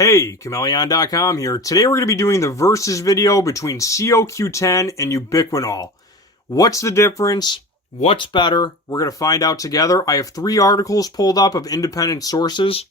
Hey, kindleunlimtied.com here. Today we're going to be doing the versus video between COQ10 and Ubiquinol. What's the difference? What's better? We're going to find out together. I have 3 articles pulled up of independent sources.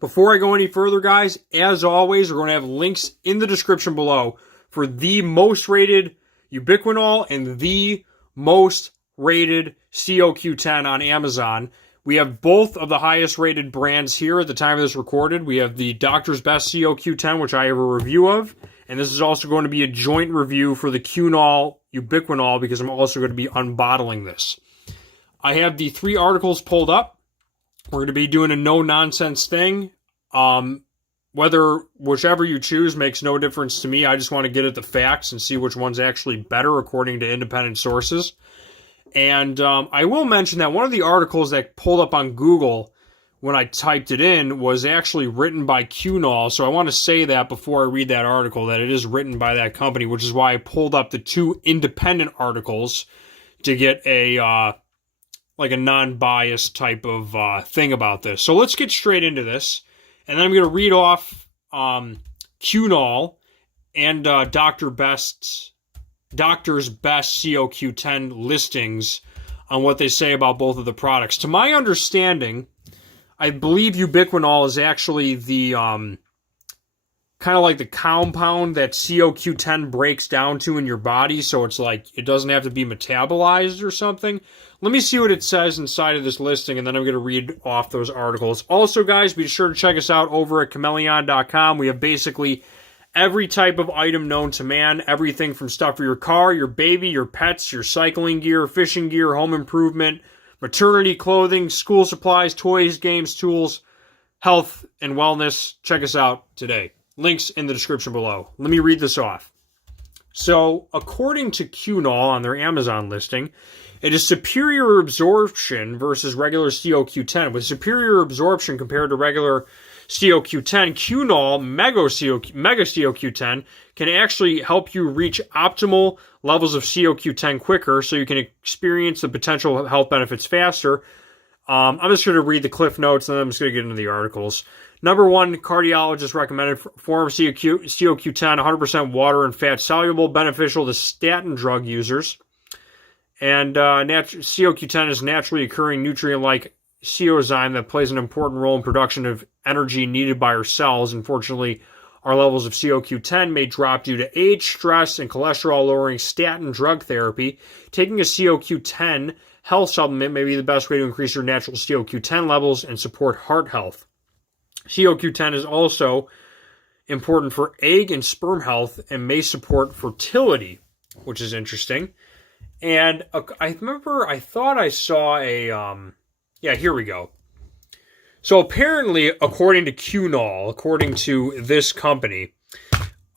Before I go any further, guys, as always, we're going to have links in the description below for the most rated Ubiquinol and the most rated COQ10 on Amazon. We have both of the highest rated brands here at the time of this recorded. We have the Doctor's Best COQ10, which I have a review of. And this is also going to be a joint review for the Qunol Ubiquinol because I'm also going to be unbottling this. I have the 3 articles pulled up. We're going to be doing a no-nonsense thing. Whichever you choose makes no difference to me. I just want to get at the facts and see which one's actually better according to independent sources. And I will mention that one of the articles that pulled up on Google when I typed it in was actually written by Qunol. So I want to say that before I read that article, that it is written by that company, which is why I pulled up the 2 independent articles to get a like a non-biased type of thing about this. So let's get straight into this. And then I'm going to read off Qunol and Doctor's Best COQ10 listings on what they say about both of the products. To my understanding, I believe Ubiquinol is actually the kind of like the compound that COQ10 breaks down to in your body, so it's like it doesn't have to be metabolized or something. Let me see what it says inside of this listing, and then I'm going to read off those articles. Also, guys, be sure to check us out over at kindleunlimtied.com. We have basically every type of item known to man, everything from stuff for your car, your baby, your pets, your cycling gear, fishing gear, home improvement, maternity clothing, school supplies, toys, games, tools, health, and wellness. Check us out today. Links in the description below. Let me read this off. So, according to Qunol on their Amazon listing, it is superior absorption versus regular COQ10. With superior absorption compared to regular COQ10, Qunol Mega COQ10 can actually help you reach optimal levels of COQ10 quicker so you can experience the potential health benefits faster. I'm just going to read the cliff notes and then I'm just going to get into the articles. Number 1, cardiologist recommended form of COQ10, 100% water and fat soluble, beneficial to statin drug users. And COQ10 is naturally occurring nutrient-like coenzyme that plays an important role in production of energy needed by our cells. Unfortunately, our levels of COQ10 may drop due to age, stress, and cholesterol-lowering statin drug therapy. Taking a COQ10 health supplement may be the best way to increase your natural COQ10 levels and support heart health. COQ10 is also important for egg and sperm health and may support fertility, which is interesting. And I thought I saw a, yeah, here we go. So apparently, according to Qunol, according to this company,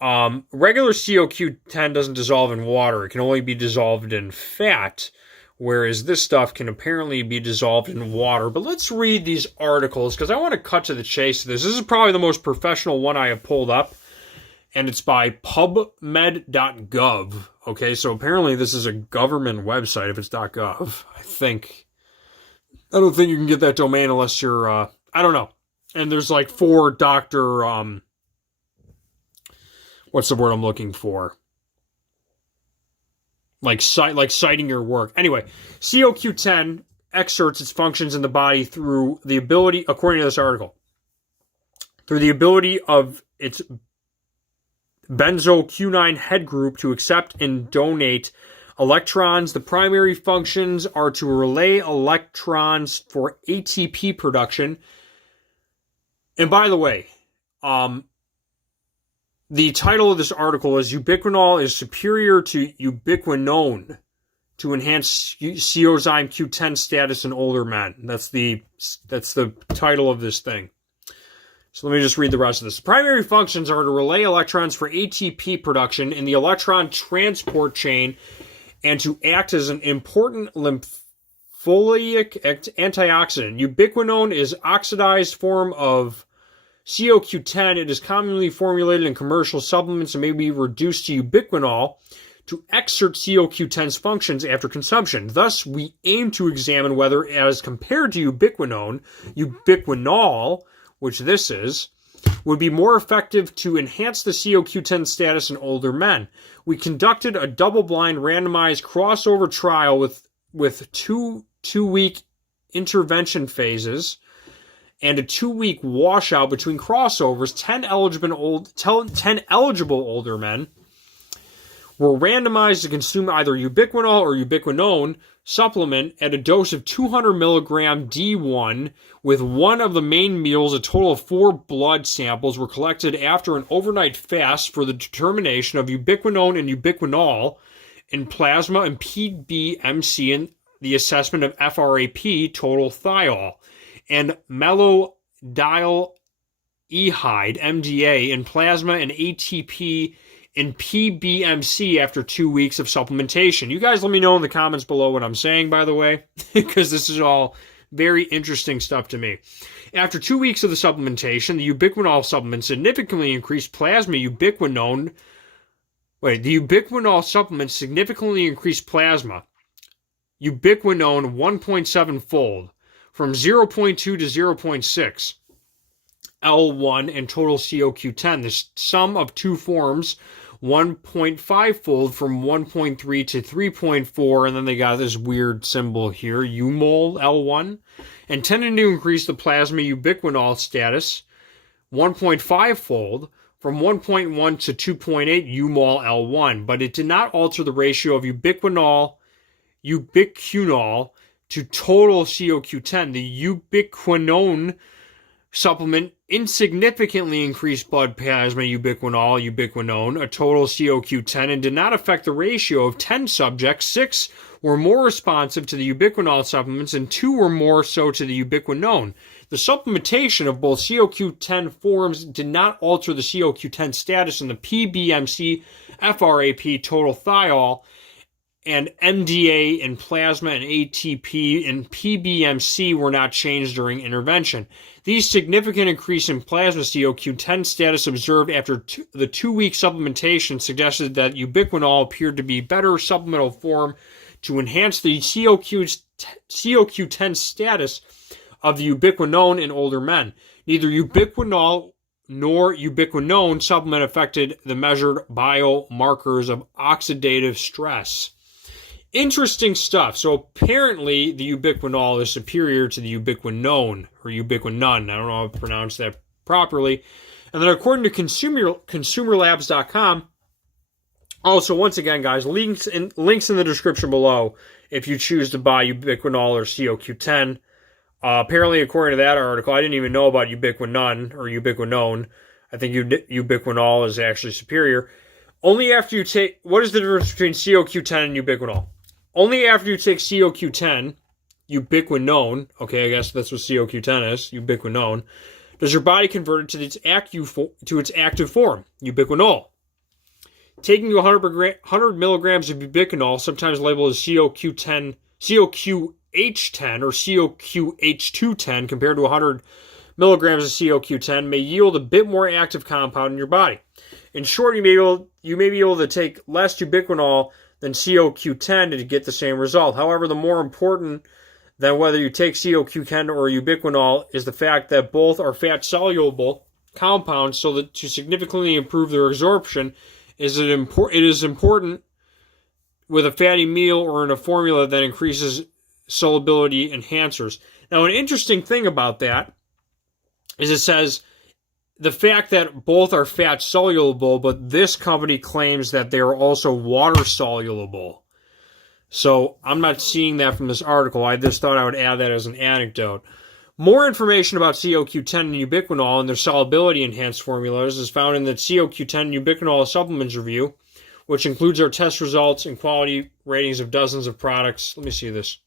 regular COQ10 doesn't dissolve in water. It can only be dissolved in fat, whereas this stuff can apparently be dissolved in water. But let's read these articles, because I want to cut to the chase of this. This is probably the most professional one I have pulled up, and it's by pubmed.gov. Okay, so apparently this is a government website if it's .gov, I think. I don't think you can get that domain unless you're, I don't know. And there's like 4 doctor, what's the word I'm looking for? Like citing your work. Anyway, COQ10 exerts its functions in the body through the ability, according to this article, through the ability of its benzo Q9 head group to accept and donate electrons. The primary functions are to relay electrons for ATP production. And by the way, the title of this article is Ubiquinol is superior to ubiquinone to enhance coenzyme q10 status in older men. That's the title of this thing. So let me just read the rest of this. The primary functions are to relay electrons for ATP production in the electron transport chain and to act as an important lympholic antioxidant. Ubiquinone is oxidized form of COQ10. It is commonly formulated in commercial supplements and may be reduced to ubiquinol to exert COQ10's functions after consumption. Thus, we aim to examine whether, as compared to ubiquinone, ubiquinol, which this is, would be more effective to enhance the COQ10 status in older men. We conducted a double-blind randomized crossover trial with two-week intervention phases and a 2-week washout between crossovers. 10 eligible older men were randomized to consume either ubiquinol or ubiquinone supplement at a dose of 200 milligram D1 with one of the main meals. A total of 4 blood samples were collected after an overnight fast for the determination of ubiquinone and ubiquinol in plasma and PBMC and the assessment of FRAP, total thiol, and melodialdehyde, MDA, in plasma and ATP in PBMC after 2 weeks of supplementation. You guys let me know in the comments below what I'm saying, by the way, because this is all very interesting stuff to me. After 2 weeks of the supplementation, the ubiquinol supplement significantly increased plasma ubiquinone. The ubiquinol supplement significantly increased plasma ubiquinone 1.7-fold from 0.2 to 0.6 L1 and total COQ10. The sum of two forms 1.5-fold from 1.3 to 3.4, and then they got this weird symbol here, Umol L1, intended to increase the plasma ubiquinol status 1.5-fold from 1.1 to 2.8 Umol L1, but it did not alter the ratio of ubiquinol to total COQ10. The ubiquinone supplement insignificantly increased blood plasma ubiquinone, a total COQ10, and did not affect the ratio of 10 subjects. 6 were more responsive to the ubiquinol supplements and 2 were more so to the ubiquinone. The supplementation of both COQ10 forms did not alter the COQ10 status in the PBMC, FRAP, total thiol, and MDA in plasma and ATP and PBMC were not changed during intervention. These significant increase in plasma COQ10 status observed after the 2-week supplementation suggested that ubiquinol appeared to be better supplemental form to enhance the COQ10 status of the ubiquinone in older men. Neither ubiquinol nor ubiquinone supplement affected the measured biomarkers of oxidative stress. Interesting stuff. So apparently the ubiquinol is superior to the ubiquinone or ubiquinone. I don't know how to pronounce that properly. And then according to consumerlabs.com, also once again guys, links in the description below if you choose to buy ubiquinol or COQ10. Apparently according to that article, I didn't even know about ubiquinone or ubiquinone. I think ubiquinol is actually superior. Only after you take, what is the difference between COQ10 and ubiquinol? Only after you take COQ10, ubiquinone, okay, I guess that's what COQ10 is, ubiquinone, does your body convert it to its active form, ubiquinol. Taking 100 milligrams of ubiquinol, sometimes labeled as COQ10, COQH10 or COQH210, compared to 100 milligrams of COQ10, may yield a bit more active compound in your body. In short, you may be able to take less ubiquinol than COQ10 to get the same result. However, the more important than whether you take COQ10 or ubiquinol is the fact that both are fat-soluble compounds, so that to significantly improve their absorption, it is important with a fatty meal or in a formula that increases solubility enhancers. Now, an interesting thing about that is it says the fact that both are fat soluble, but this company claims that they are also water soluble. So I'm not seeing that from this article. I just thought I would add that as an anecdote. More information about COQ10 and ubiquinol and their solubility enhanced formulas is found in the COQ10 ubiquinol supplements review, which includes our test results and quality ratings of dozens of products. Let me see this.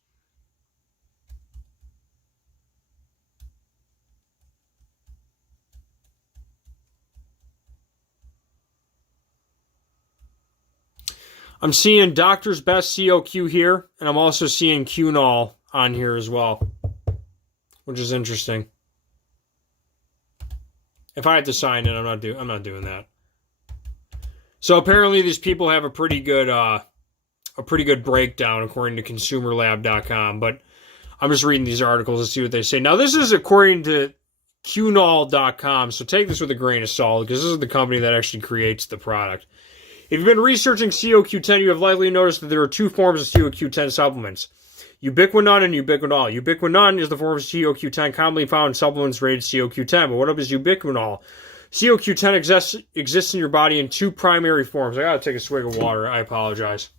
I'm seeing Doctor's Best COQ here, and I'm also seeing Qunol on here as well, which is interesting. If I had to sign in, I'm not doing that. So apparently these people have a pretty good breakdown according to consumerlab.com, but I'm just reading these articles to see what they say. Now this is according to Qunol.com. So take this with a grain of salt because this is the company that actually creates the product. If you've been researching COQ10, you have likely noticed that there are two forms of COQ10 supplements. Ubiquinol and Ubiquinol. Ubiquinol is the form of COQ10 commonly found in supplements rated COQ10. But what up is Ubiquinol? COQ10 exists in your body in two primary forms. I gotta take a swig of water. I apologize.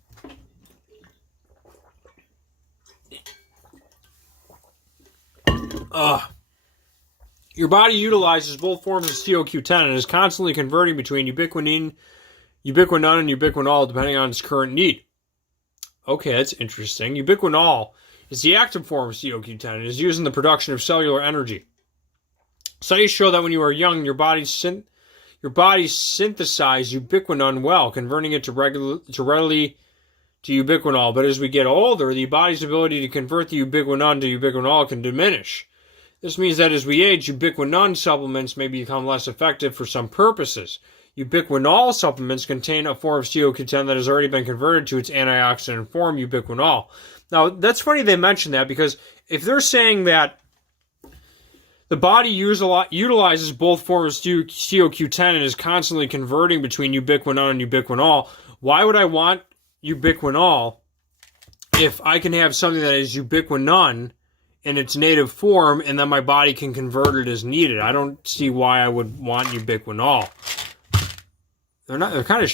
Your body utilizes both forms of COQ10 and is constantly converting between ubiquinol, and ubiquinol depending on its current need. Okay, that's interesting. Ubiquinol is the active form of COQ10 and is used in the production of cellular energy. Studies show that when you are young, your body synthesizes ubiquinol well, converting it readily to ubiquinol. But as we get older, the body's ability to convert the ubiquinol to ubiquinol can diminish. This means that as we age, ubiquinol supplements may become less effective for some purposes. Ubiquinol supplements contain a form of COQ10 that has already been converted to its antioxidant form, ubiquinol. Now, that's funny they mention that because if they're saying that the body utilizes both forms of COQ10 and is constantly converting between ubiquinol and ubiquinol, why would I want ubiquinol if I can have something that is ubiquinol in its native form and then my body can convert it as needed? I don't see why I would want ubiquinol. They're kind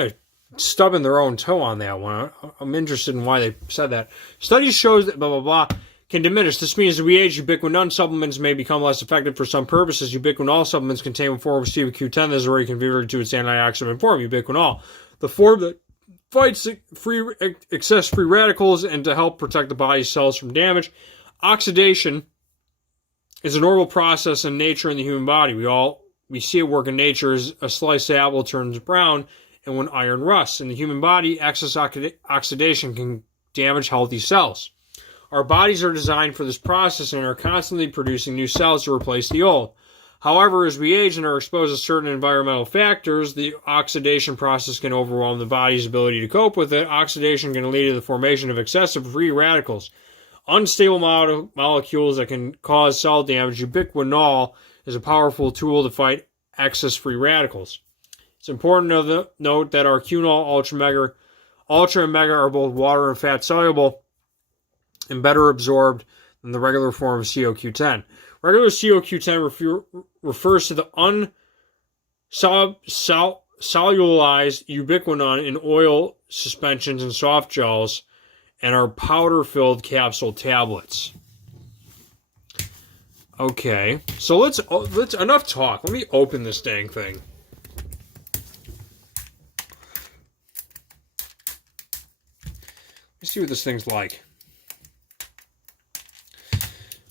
of stubbing their own toe on that one. I'm interested in why they said that. Studies show that blah, blah, blah can diminish. This means as we age, ubiquinol supplements may become less effective for some purposes. Ubiquinol supplements contain a form of COQ10 that is already converted to its antioxidant form, ubiquinol. The form that fights excess free radicals and to help protect the body's cells from damage. Oxidation is a normal process in nature in the human body. We see it work in nature as a sliced apple turns brown and when iron rusts. In the human body, excess oxidation can damage healthy cells. Our bodies are designed for this process and are constantly producing new cells to replace the old. However, as we age and are exposed to certain environmental factors, the oxidation process can overwhelm the body's ability to cope with it. Oxidation can lead to the formation of excessive free radicals, unstable molecules that can cause cell damage. Ubiquinol is a powerful tool to fight excess free radicals. It's important to note that our Qunol Ultra and Mega are both water and fat soluble and better absorbed than the regular form of COQ10. Regular COQ10 refers to the unsolubilized ubiquinol in oil suspensions and soft gels and are powder-filled capsule tablets. Okay, so let's enough talk. Let me open this dang thing. Let's see what this thing's like.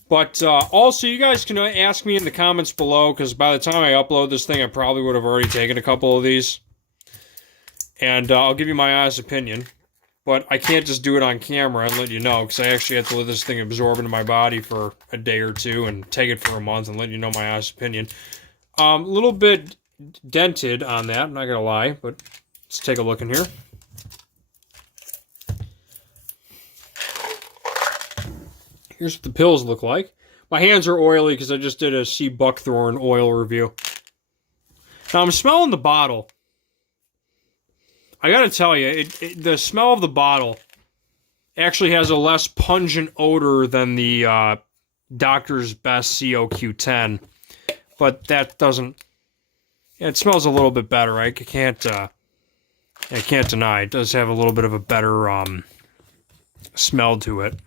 But also, you guys can ask me in the comments below, because by the time I upload this thing, I probably would have already taken a couple of these. And I'll give you my honest opinion. But I can't just do it on camera and let you know, because I actually have to let this thing absorb into my body for a day or two and take it for a month and let you know my honest opinion. A little bit dented on that, I'm not going to lie, but let's take a look in here. Here's what the pills look like. My hands are oily because I just did a C. Buckthorn oil review. Now I'm smelling the bottle. I gotta tell you, the smell of the bottle actually has a less pungent odor than the Doctor's Best COQ10. But that doesn't... Yeah, it smells a little bit better. I can't deny. It does have a little bit of a better smell to it.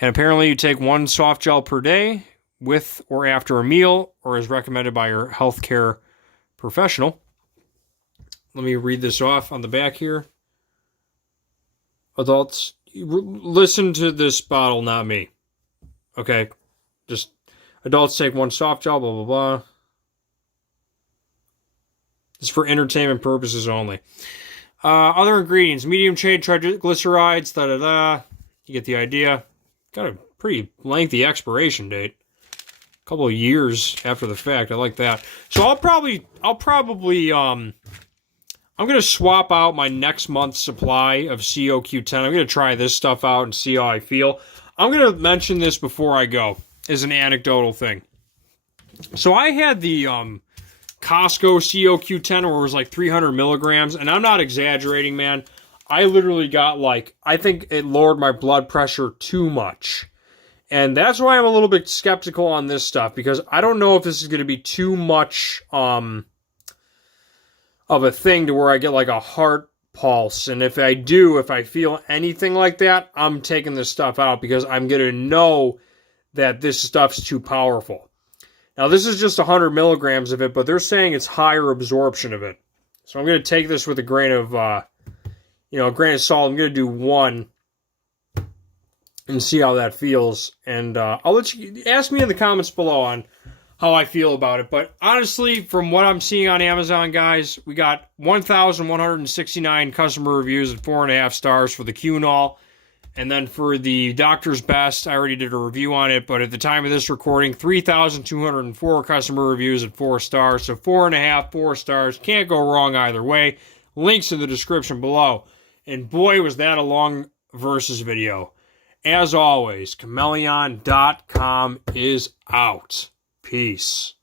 And apparently you take one soft gel per day with or after a meal or as recommended by your healthcare professional. Let me read this off on the back here. Adults, listen to this bottle, not me. Okay? Just adults take one soft gel, blah, blah, blah. It's for entertainment purposes only. Other ingredients, medium chain triglycerides, da-da-da. You get the idea. Got a pretty lengthy expiration date. A couple of years after the fact. I like that. So I'm going to swap out my next month's supply of COQ10. I'm going to try this stuff out and see how I feel. I'm going to mention this before I go as an anecdotal thing. So I had the Costco COQ10 where it was like 300 milligrams, and I'm not exaggerating, man. I literally got like, I think it lowered my blood pressure too much. And that's why I'm a little bit skeptical on this stuff, because I don't know if this is going to be too much of a thing to where I get like a heart pulse. And if I do, if I feel anything like that, I'm taking this stuff out because I'm going to know that this stuff's too powerful. Now, this is just 100 milligrams of it, but they're saying it's higher absorption of it. So I'm going to take this with a grain of, a grain of salt. I'm going to do one and see how that feels. And I'll let you ask me in the comments below on how I feel about it. But honestly, from what I'm seeing on Amazon, guys, we got 1,169 customer reviews at 4.5 stars for the Qunol. And then for the Doctor's Best, I already did a review on it, but at the time of this recording, 3,204 customer reviews at 4 stars. So 4.5, 4 stars. Can't go wrong either way. Links in the description below. And boy, was that a long versus video. As always, chameleon.com is out. Peace.